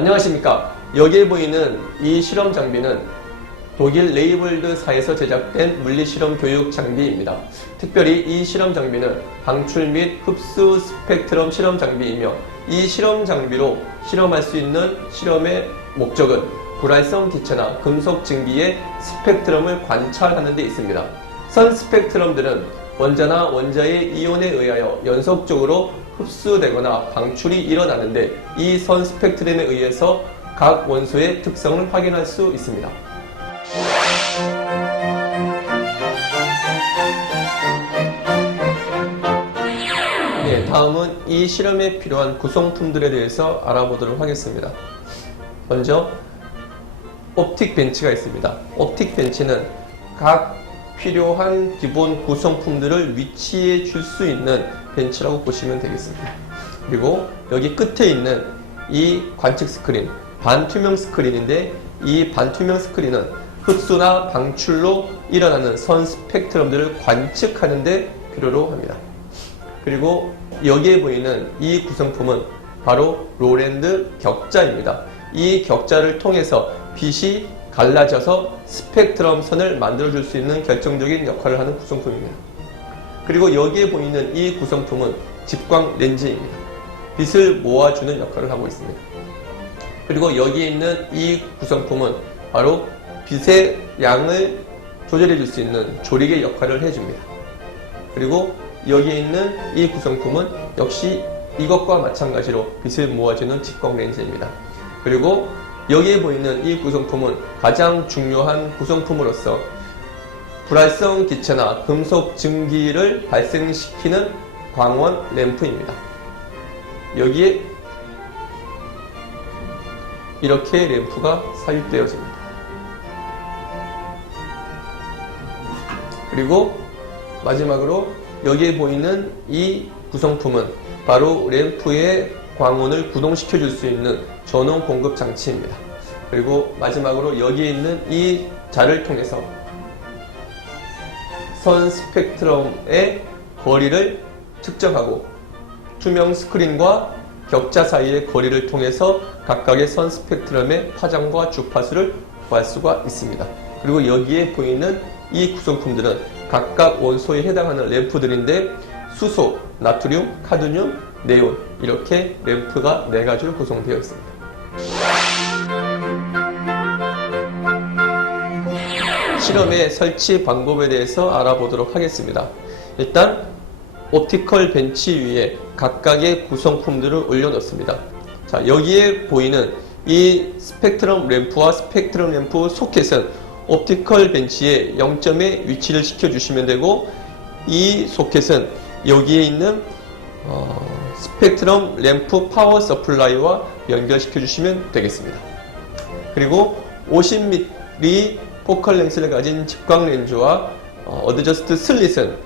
안녕하십니까. 여기에 보이는 이 실험 장비는 독일 레이블드사에서 제작된 물리실험 교육 장비입니다. 특별히 이 실험 장비는 방출 및 흡수 스펙트럼 실험 장비이며 이 실험 장비로 실험할 수 있는 실험의 목적은 불활성 기체나 금속 증기의 스펙트럼을 관찰하는 데 있습니다. 선 스펙트럼들은 원자나 원자의 이온에 의하여 연속적으로 흡수되거나 방출이 일어나는데 이 선 스펙트럼에 의해서 각 원소의 특성을 확인할 수 있습니다. 네, 다음은 이 실험에 필요한 구성품들에 대해서 알아보도록 하겠습니다. 먼저 옵틱 벤치가 있습니다. 옵틱 벤치는 각 필요한 기본 구성품들을 위치해 줄 수 있는 벤치라고 보시면 되겠습니다. 그리고 여기 끝에 있는 이 관측 스크린, 반투명 스크린인데 이 반투명 스크린은 흡수나 방출로 일어나는 선 스펙트럼들을 관측하는 데 필요로 합니다. 그리고 여기에 보이는 이 구성품은 바로 로랜드 격자입니다. 이 격자를 통해서 빛이 갈라져서 스펙트럼 선을 만들어줄 수 있는 결정적인 역할을 하는 구성품입니다. 그리고 여기에 보이는 이 구성품은 집광 렌즈입니다. 빛을 모아주는 역할을 하고 있습니다. 그리고 여기에 있는 이 구성품은 바로 빛의 양을 조절해 줄 수 있는 조리개 역할을 해줍니다. 그리고 여기에 있는 이 구성품은 역시 이것과 마찬가지로 빛을 모아주는 직광 렌즈입니다. 그리고 여기에 보이는 이 구성품은 가장 중요한 구성품으로서 불활성 기체나 금속 증기를 발생시키는 광원 램프입니다. 여기에 이렇게 램프가 삽입되어집니다. 그리고 마지막으로 여기에 보이는 이 구성품은 바로 램프의 광원을 구동시켜 줄 수 있는 전원 공급 장치입니다. 그리고 마지막으로 여기에 있는 이 자를 통해서 선 스펙트럼의 거리를 측정하고 투명 스크린과 격자 사이의 거리를 통해서 각각의 선 스펙트럼의 파장과 주파수를 구할 수가 있습니다. 그리고 여기에 보이는 이 구성품들은 각각 원소에 해당하는 램프들인데 수소, 나트륨, 카드뮴, 네온 이렇게 램프가 네 가지로 구성되어 있습니다. 실험의 설치 방법에 대해서 알아보도록 하겠습니다. 일단 옵티컬 벤치 위에 각각의 구성품들을 올려놓습니다. 자, 여기에 보이는 이 스펙트럼 램프와 스펙트럼 램프 소켓은 옵티컬 벤치의 0점에 위치를 시켜주시면 되고 이 소켓은 여기에 있는 어, 스펙트럼 램프 파워 서플라이와 연결시켜 주시면 되겠습니다. 그리고 50mm 포컬 렌스를 가진 직광 렌즈와 어, 어드저스트 슬릿은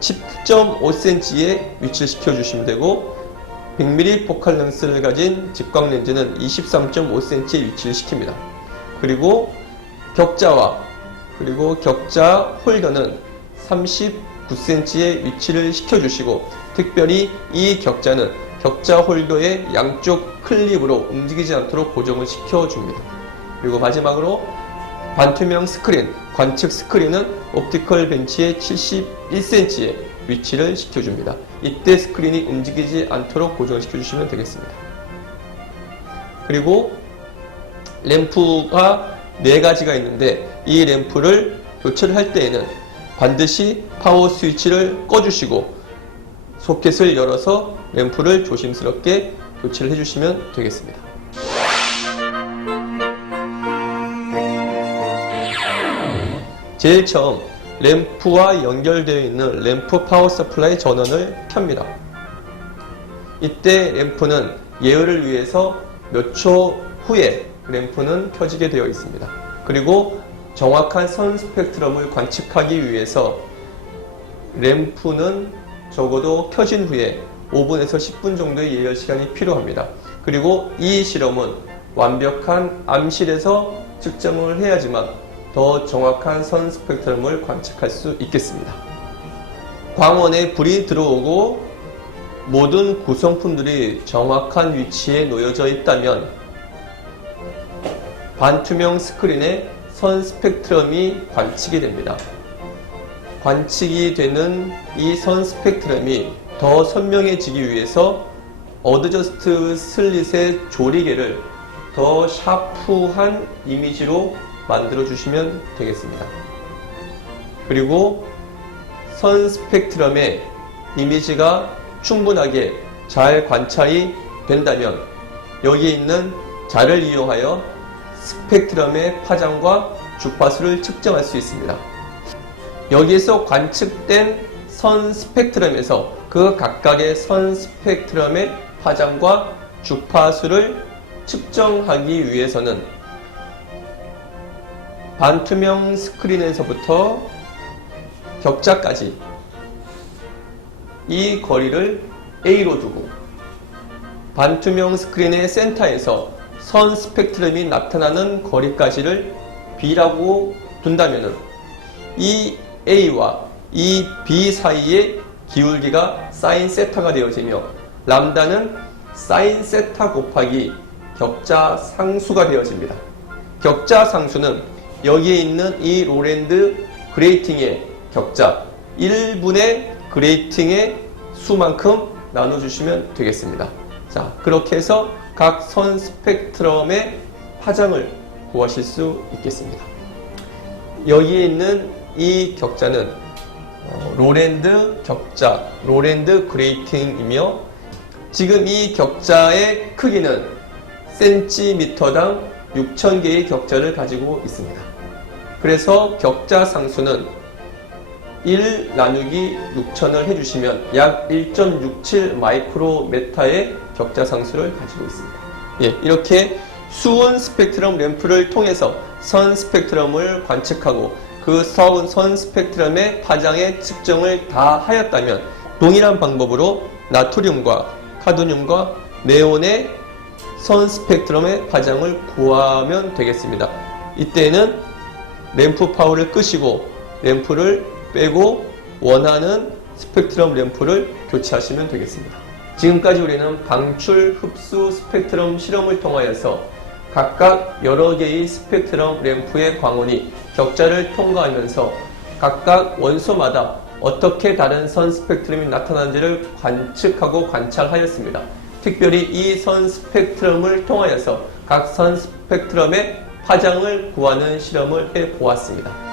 10.5cm에 위치를 시켜 주시면 되고 100mm 포컬 렌스를 가진 직광 렌즈는 23.5cm에 위치를 시킵니다. 그리고 격자와 그리고 격자 홀더는 39cm에 위치를 시켜주시고 특별히 이 격자는 격자 홀더의 양쪽 클립으로 움직이지 않도록 고정을 시켜줍니다. 그리고 마지막으로 반투명 스크린, 관측 스크린은 옵티컬 벤치의 71cm에 위치를 시켜줍니다. 이때 스크린이 움직이지 않도록 고정시켜 주시면 되겠습니다. 그리고 램프가 네 가지가 있는데 이 램프를 교체를 할 때에는 반드시 파워 스위치를 꺼주시고 소켓을 열어서 램프를 조심스럽게 교체를 해주시면 되겠습니다. 제일 처음 램프와 연결되어 있는 램프 파워 서플라이 전원을 켭니다. 이때 램프는 예열을 위해서 몇 초 후에 램프는 켜지게 되어 있습니다. 그리고 정확한 선 스펙트럼을 관측하기 위해서 램프는 적어도 켜진 후에 5분에서 10분 정도의 예열 시간이 필요합니다. 그리고 이 실험은 완벽한 암실에서 측정을 해야지만 더 정확한 선 스펙트럼을 관측할 수 있겠습니다. 광원에 불이 들어오고 모든 구성품들이 정확한 위치에 놓여져 있다면 반투명 스크린에 선 스펙트럼이 관측이 됩니다. 관측이 되는 이 선 스펙트럼이 더 선명해지기 위해서 어드저스트 슬릿의 조리개를 더 샤프한 이미지로 만들어 주시면 되겠습니다. 그리고 선 스펙트럼의 이미지가 충분하게 잘 관찰이 된다면 여기에 있는 자를 이용하여 스펙트럼의 파장과 주파수를 측정할 수 있습니다. 여기에서 관측된 선 스펙트럼에서 그 각각의 선 스펙트럼의 파장과 주파수를 측정하기 위해서는 반투명 스크린에서부터 격자까지 이 거리를 A로 두고 반투명 스크린의 센터에서 선 스펙트럼이 나타나는 거리까지를 B라고 둔다면은 이 A와 이 B 사이의 기울기가 사인 세타가 되어지며 람다는 사인 세타 곱하기 격자 상수가 되어집니다. 격자 상수는 여기에 있는 이 로랜드 그레이팅의 격자 1분의 그레이팅의 수만큼 나눠주시면 되겠습니다. 자, 그렇게 해서 각 선 스펙트럼의 파장을 구하실 수 있겠습니다. 여기에 있는 이 격자는 어, 로랜드 격자, 로랜드 그레이팅이며 지금 이 격자의 크기는 센티미터당 6,000개의 격자를 가지고 있습니다. 그래서 격자 상수는 1 나누기 6천을 해주시면 약 1.67 마이크로메타의 격자 상수를 가지고 있습니다. 예, 이렇게 수은 스펙트럼 램프를 통해서 선 스펙트럼을 관측하고 그 선, 선 스펙트럼의 파장의 측정을 다 하였다면 동일한 방법으로 나트륨과 카드뮴과 네온의 선 스펙트럼의 파장을 구하면 되겠습니다. 이때는 램프 파워를 끄시고 램프를 빼고 원하는 스펙트럼 램프를 교체하시면 되겠습니다. 지금까지 우리는 방출 흡수 스펙트럼 실험을 통하여서 각각 여러 개의 스펙트럼 램프의 광원이 격자를 통과하면서 각각 원소마다 어떻게 다른 선 스펙트럼이 나타나는지를 관측하고 관찰하였습니다. 특별히 이 선 스펙트럼을 통하여서 각 선 스펙트럼의 파장을 구하는 실험을 해 보았습니다.